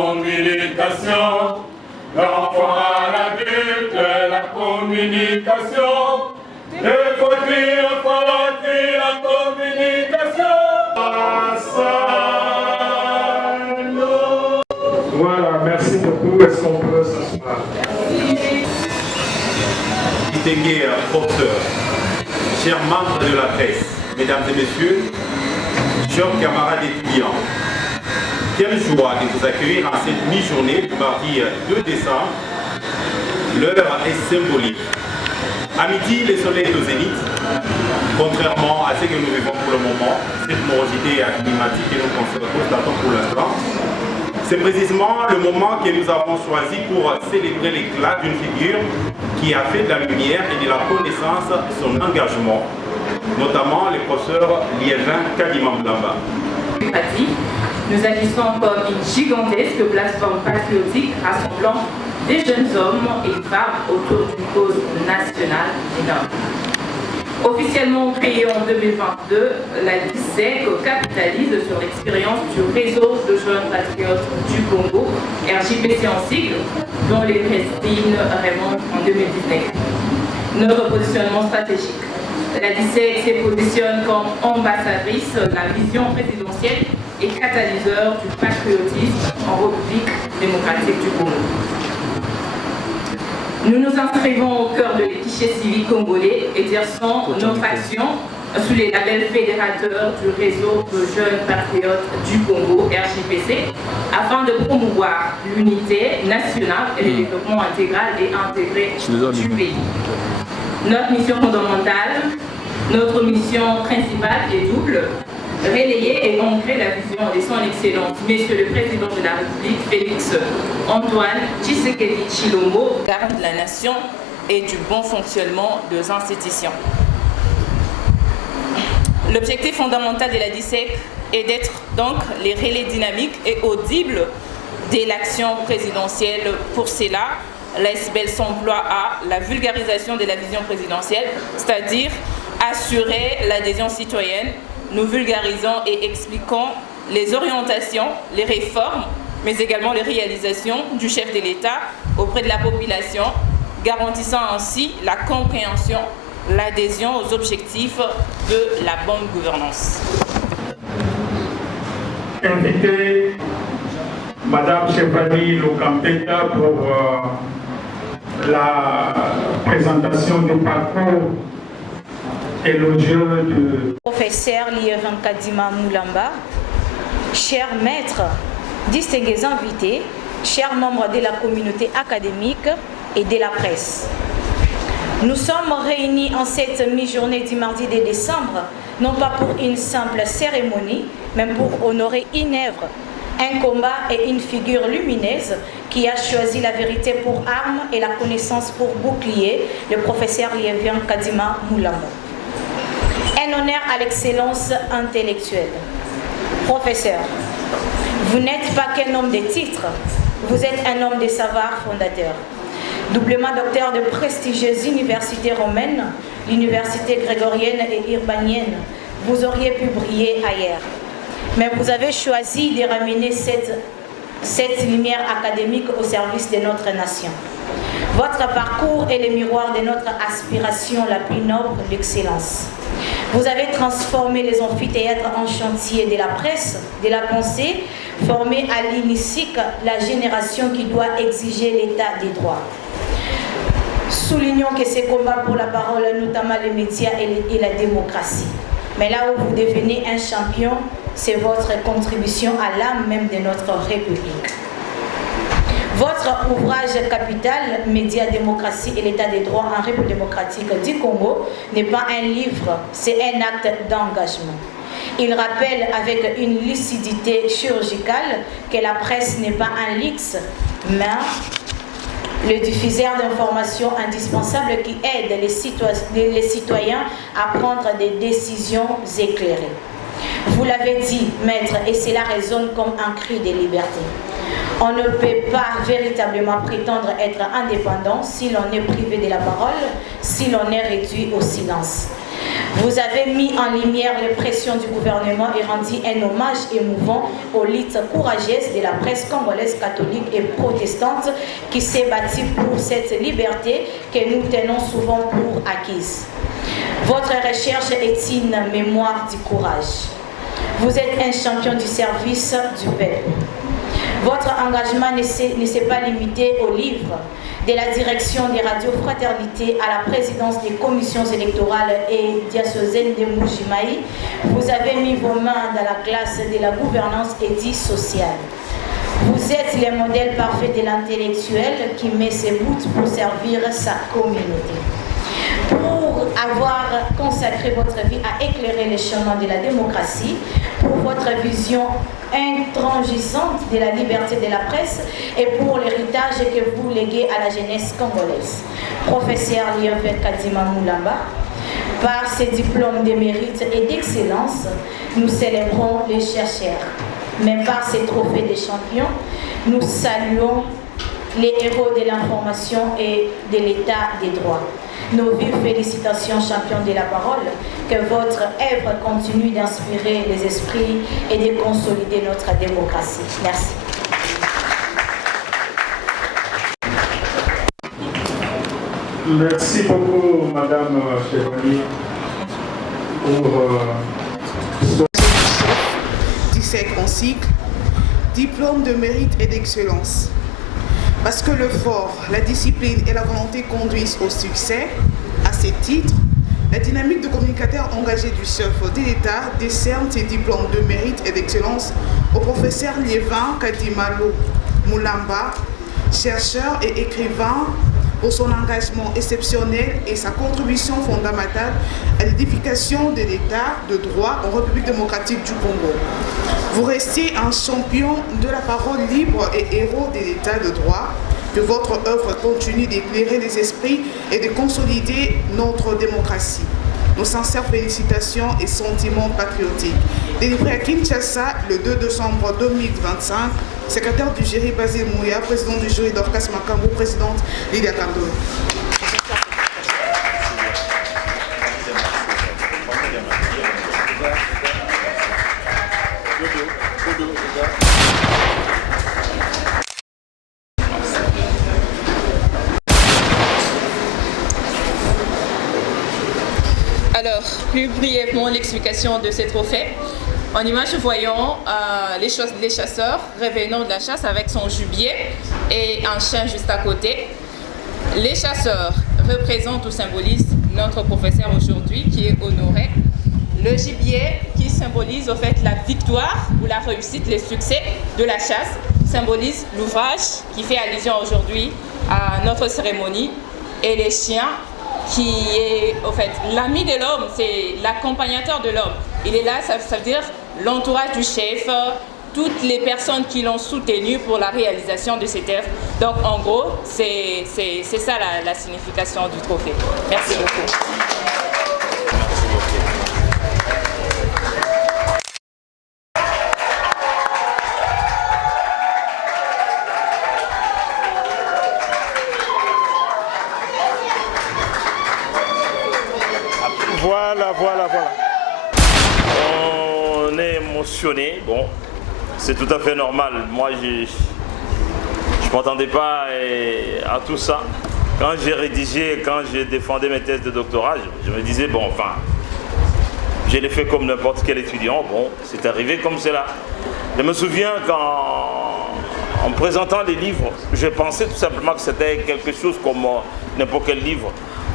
communication. L'enfant à l'adulte, la communication. Le faut-il la communication. Voilà, merci beaucoup. Est-ce qu'on peut s'asseoir? Distingués porteurs, chers membres de la presse, mesdames et messieurs, chers camarades étudiants, quelle joie de vous accueillir en cette mi-journée du mardi 2 décembre. L'heure est symbolique. À midi, le soleil est au zénith. Contrairement à ce que nous vivons pour le moment, cette morosité climatique que nous constatons pour l'instant, c'est précisément le moment que nous avons choisi pour célébrer l'éclat d'une figure qui a fait de la lumière et de la connaissance son engagement, notamment le professeur Liévin Kadima Moulamba. Nous agissons comme une gigantesque plateforme patriotique rassemblant des jeunes hommes et femmes autour d'une cause nationale énorme. Officiellement créée en 2022, la DISEC capitalise sur l'expérience du réseau de jeunes patriotes du Congo, RJPC en sigle, dont les restines remontent en 2019. Notre positionnement stratégique. La DISEC se positionne comme ambassadrice de la vision présidentielle et catalyseur du patriotisme en République démocratique du Congo. Nous nous inscrivons au cœur de l'échiquier civique congolais, exerçant notre action sous les labels fédérateurs du réseau de jeunes patriotes du Congo, RJPC, afin de promouvoir l'unité nationale et le développement intégral et intégré du pays. Notre mission fondamentale, notre mission principale est double: relayer et ancrer la vision de son Excellence, Monsieur le Président de la République, Félix Antoine Tshisekedi Tshilombo, garant de la nation et du bon fonctionnement des institutions. L'objectif fondamental de la DISEC est d'être donc les relais dynamiques et audibles de l'action présidentielle. Pour cela, l'ASBEL s'emploie à la vulgarisation de la vision présidentielle, c'est-à-dire assurer l'adhésion citoyenne. Nous vulgarisons et expliquons les orientations, les réformes, mais également les réalisations du chef de l'État auprès de la population, garantissant ainsi la compréhension, l'adhésion aux objectifs de la bonne gouvernance. Inviter Madame Chevalier Locampeta pour la présentation du parcours élogieux de professeur Liévin Kadima Moulamba, chers maîtres, distingués invités, chers membres de la communauté académique et de la presse. Nous sommes réunis en cette mi-journée du mardi de décembre, non pas pour une simple cérémonie, mais pour honorer une œuvre, un combat et une figure lumineuse qui a choisi la vérité pour arme et la connaissance pour bouclier, le professeur Liévin Kadima Moulamba. Un honneur à l'excellence intellectuelle. Professeur, vous n'êtes pas qu'un homme de titres, vous êtes un homme de savoir fondateur. Doublement docteur de prestigieuses universités romaines, l'université grégorienne et urbanienne, vous auriez pu briller ailleurs. Mais vous avez choisi de ramener cette lumière académique au service de notre nation. Votre parcours est le miroir de notre aspiration la plus noble, l'excellence. Vous avez transformé les amphithéâtres en chantier de la presse, de la pensée, formé à l'hémicycle la génération qui doit exiger l'état des droits. Soulignons que ces combats pour la parole, notamment les médias et la démocratie. Mais là où vous devenez un champion, c'est votre contribution à l'âme même de notre République. Votre ouvrage capital, Médias, démocratie et l'état des droits en République démocratique du Congo, n'est pas un livre, c'est un acte d'engagement. Il rappelle avec une lucidité chirurgicale que la presse n'est pas un luxe, mais le diffuseur d'informations indispensables qui aide les citoyens à prendre des décisions éclairées. Vous l'avez dit, maître, et cela résonne comme un cri de liberté. On ne peut pas véritablement prétendre être indépendant si l'on est privé de la parole, si l'on est réduit au silence. Vous avez mis en lumière les pressions du gouvernement et rendu un hommage émouvant aux luttes courageuses de la presse congolaise catholique et protestante qui s'est bâtie pour cette liberté que nous tenons souvent pour acquise. Votre recherche est une mémoire du courage. Vous êtes un champion du service du peuple. Votre engagement ne s'est pas limité aux livres, de la direction des radios Fraternité à la présidence des commissions électorales et diocésaines de Mbuji-Mayi. Vous avez mis vos mains dans la glace de la gouvernance éthique sociale. Vous êtes le modèle parfait de l'intellectuel qui met ses bouts pour servir sa communauté. Pour avoir consacré votre vie à éclairer les chemins de la démocratie, pour votre vision intransigeante de la liberté de la presse et pour l'héritage que vous léguez à la jeunesse congolaise. Professeur Lienfeld Kadima Moulamba, par ses diplômes de mérite et d'excellence, nous célébrons les chercheurs. Mais par ces trophées de champions, nous saluons les héros de l'information et de l'état des droits. Nos vives félicitations, champions de la parole, que votre œuvre continue d'inspirer les esprits et de consolider notre démocratie. Merci. Merci beaucoup, Madame Chevalier, pour du second cycle, diplôme de mérite et d'excellence. Parce que le fort, la discipline et la volonté conduisent au succès, à ces titres, la dynamique de communicateur engagé du chef de l'État décerne ses diplômes de mérite et d'excellence au professeur Lienfeld Kadima Moulamba, chercheur et écrivain, pour son engagement exceptionnel et sa contribution fondamentale à l'édification de l'État de droit en République démocratique du Congo. Vous restez un champion de la parole libre et héros de l'État de droit. Que votre œuvre continue d'éclairer les esprits et de consolider notre démocratie. Nos sincères félicitations et sentiments patriotiques. Délivré à Kinshasa le 2 décembre 2025, secrétaire du jury Basile Mouya, président du jury Dorcas Makambo, présidente Lydia Kandoé. Alors, plus brièvement, l'explication de ces trophées. En image, nous voyons les chasseurs revenant de la chasse avec son gibier et un chien juste à côté. Les chasseurs représentent ou symbolisent notre professeur aujourd'hui qui est honoré. Le gibier qui symbolise au fait la victoire ou la réussite, le succès de la chasse, symbolise l'ouvrage qui fait allusion aujourd'hui à notre cérémonie. Et les chiens qui est au fait l'ami de l'homme, c'est l'accompagnateur de l'homme. Il est là, ça veut dire l'entourage du chef, toutes les personnes qui l'ont soutenu pour la réalisation de cette œuvre. Donc en gros, c'est ça la signification du trophée. Merci beaucoup. Voilà. On est émotionné. Bon, c'est tout à fait normal. Moi, je ne m'attendais pas à tout ça. Quand j'ai rédigé, quand j'ai défendu mes thèses de doctorat, je me disais, bon, enfin, je l'ai fait comme n'importe quel étudiant. Bon, c'est arrivé comme cela. Je me souviens qu'en présentant les livres, je pensais tout simplement que c'était quelque chose comme n'importe quel livre.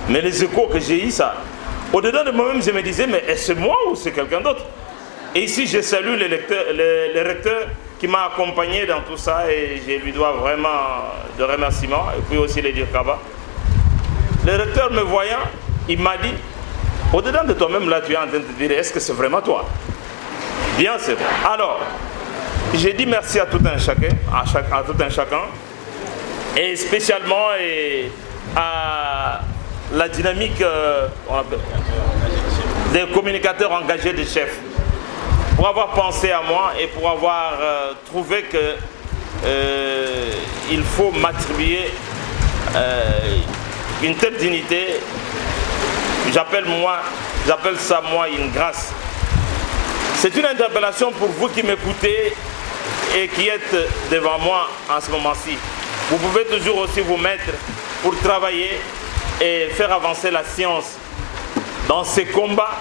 Mais les échos que j'ai eus, ça... Au-dedans de moi-même, je me disais, mais est-ce moi ou c'est quelqu'un d'autre? Et ici, je salue le recteur qui m'a accompagné dans tout ça et je lui dois vraiment de remerciements. Et puis aussi les dire Kaba. Le recteur me voyant, il m'a dit, au-dedans de toi-même, là, tu es en train de te dire, est-ce que c'est vraiment toi? Bien, c'est vrai. Alors, j'ai dit merci à tout un chacun, à tout un chacun, et spécialement à la dynamique des communicateurs engagés des chefs, pour avoir pensé à moi et pour avoir trouvé que il faut m'attribuer une telle dignité j'appelle ça moi une grâce. C'est une interpellation pour vous qui m'écoutez et qui êtes devant moi en ce moment-ci. Vous pouvez toujours aussi vous mettre pour travailler et faire avancer la science dans ces combats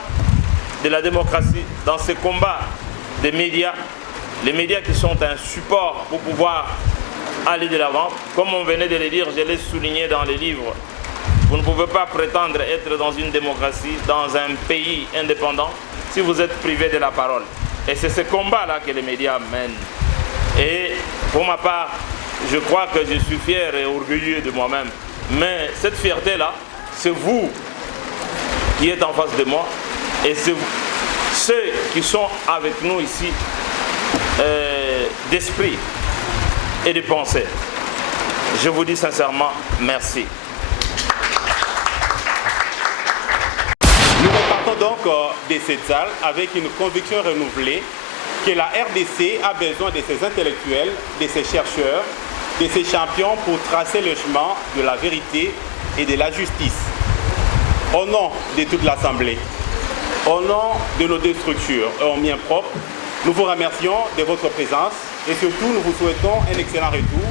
de la démocratie, dans ces combats des médias, les médias qui sont un support pour pouvoir aller de l'avant. Comme on venait de le dire, je l'ai souligné dans les livres, vous ne pouvez pas prétendre être dans une démocratie, dans un pays indépendant, si vous êtes privé de la parole. Et c'est ce combat-là que les médias mènent. Et pour ma part, je crois que je suis fier et orgueilleux de moi-même. Mais cette fierté-là, c'est vous qui êtes en face de moi et c'est ceux qui sont avec nous ici d'esprit et de pensée. Je vous dis sincèrement merci. Nous repartons donc de cette salle avec une conviction renouvelée que la RDC a besoin de ses intellectuels, de ses chercheurs, de ses champions pour tracer le chemin de la vérité et de la justice. Au nom de toute l'Assemblée, au nom de nos deux structures et en mien propre, nous vous remercions de votre présence et surtout nous vous souhaitons un excellent retour.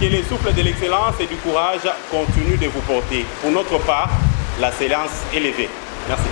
Que le souffle de l'excellence et du courage continue de vous porter. Pour notre part, la séance est levée. Merci.